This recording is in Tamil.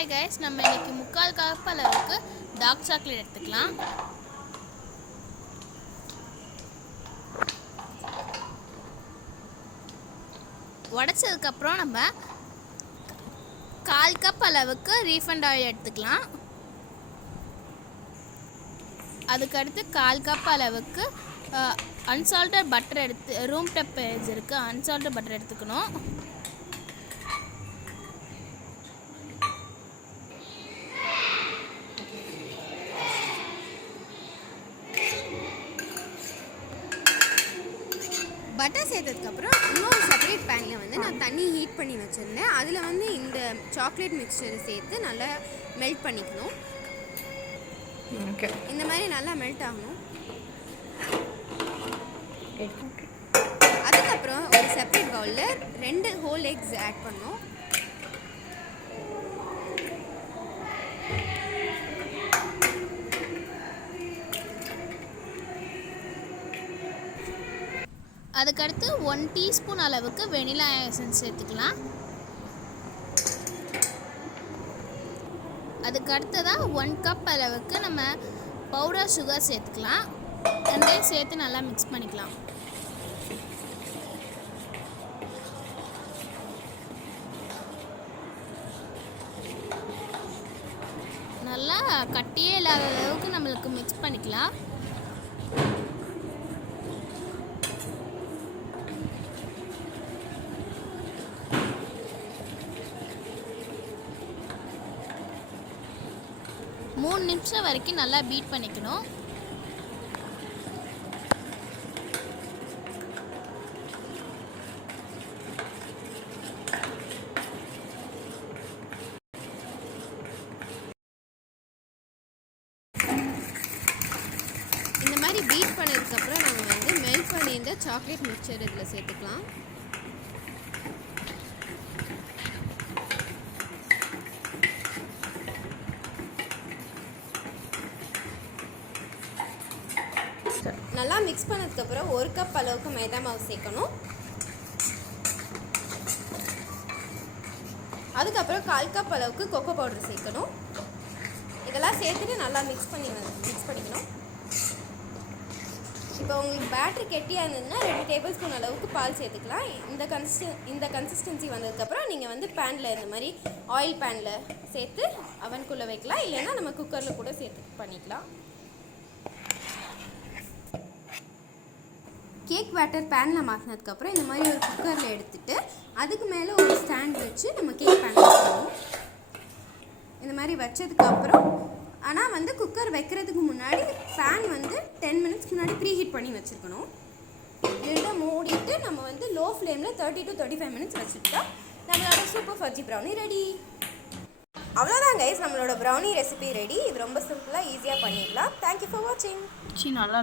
ஹாய் கைஸ், நம்ம இன்னைக்கு 3/4 கப் அளவுக்கு டார்க் சாக்லேட் எடுத்துக்கலாம். உடைச்சதுக்கப்புறம் நம்ம 1/4 கப் அளவுக்கு ரீஃபண்ட் ஆயில் எடுத்துக்கலாம். அதுக்கடுத்து 1/4 கப் அளவுக்கு அன்சால்டட் பட்டர் ரூம் டெம்பரேச்சர் இருக்கு அன்சால்டட் பட்டர் எடுத்துக்கணும். பட்டர் சேர்த்ததுக்கப்புறம் இன்னொரு செப்பரேட் பேனில் நான் தண்ணி ஹீட் பண்ணி வச்சுருந்தேன். அதில் இந்த சாக்லேட் மிக்சரை சேர்த்து நல்லா மெல்ட் பண்ணிக்கணும். இந்த மாதிரி நல்லா மெல்ட் ஆகணும். அதுக்கப்புறம் ஒரு செப்பரேட் பவுலில் 2 ஹோல் எக்ஸ் ஆட் பண்ணணும். அதுக்கடுத்து 1 டீஸ்பூன் அளவுக்கு வெனிலா எசன்ஸ் சேர்த்துக்கலாம். அதுக்கடுத்ததாக 1 கப் அளவுக்கு நம்ம பவுடர் சுகர் சேர்த்துக்கலாம். ரெண்டையும் சேர்த்து நல்லா மிக்ஸ் பண்ணிக்கலாம். நல்லா கட்டியே இல்லாத அளவுக்கு நம்மளுக்கு மிக்ஸ் பண்ணிக்கலாம். மூணு நிமிஷம் வரைக்கும் நல்லா பீட் பண்ணிக்கணும். இந்த மாதிரி பீட் பண்ணதுக்கப்புறம் நம்ம மெல்ட் பண்ணியிருந்த சாக்லேட் மிக்சர் இதில் சேர்த்துக்கலாம். நல்லா மிக்ஸ் பண்ணதுக்கப்புறம் 1 கப் அளவுக்கு மைதா மாவு சேர்க்கணும். அதுக்கப்புறம் 1/4 கப் அளவுக்கு கொக்கோ பவுடர் சேர்க்கணும். இதெல்லாம் சேர்த்துட்டு நல்லா மிக்ஸ் பண்ணிக்கணும். இப்போ உங்களுக்கு பேட்டர் கெட்டியாக இருந்ததுன்னா 2 டேபிள் ஸ்பூன் அளவுக்கு பால் சேர்த்துக்கலாம். இந்த கன்சிஸ்டன்சி வந்ததுக்கப்புறம் நீங்கள் பேனில் இந்த மாதிரி ஆயில் பேனில் சேர்த்து அவனுக்குள்ளே வைக்கலாம். இல்லைன்னா நம்ம குக்கரில் கூட சேர்த்து பண்ணிக்கலாம். கேக் பேட்டர் பேனில் மாற்றினதுக்கப்புறம் இந்த மாதிரி ஒரு குக்கரில் எடுத்துகிட்டு அதுக்கு மேலே ஒரு ஸ்டாண்ட் வச்சு நம்ம கேக் பேன் வைக்கணும். இந்த மாதிரி வச்சதுக்கப்புறம் ஆனால் குக்கர் வைக்கிறதுக்கு முன்னாடி பேன் 10 மினிட்ஸ்க்கு முன்னாடி ப்ரீ ஹீட் பண்ணி வச்சுருக்கணும். இதை மூடிட்டு நம்ம லோ ஃப்ளேமில் 30 to 35 மினிட்ஸ் வச்சுட்டா நம்மளோட சூப்பர் ஃபஜ்ஜி ப்ரௌனி ரெடி. அவ்வளோதான் கைஸ், நம்மளோட ப்ரௌனி ரெசிபி ரெடி. இது ரொம்ப சிம்பிளாக ஈஸியாக பண்ணிடலாம். தேங்க்யூ ஃபார் வாட்சிங். நல்லா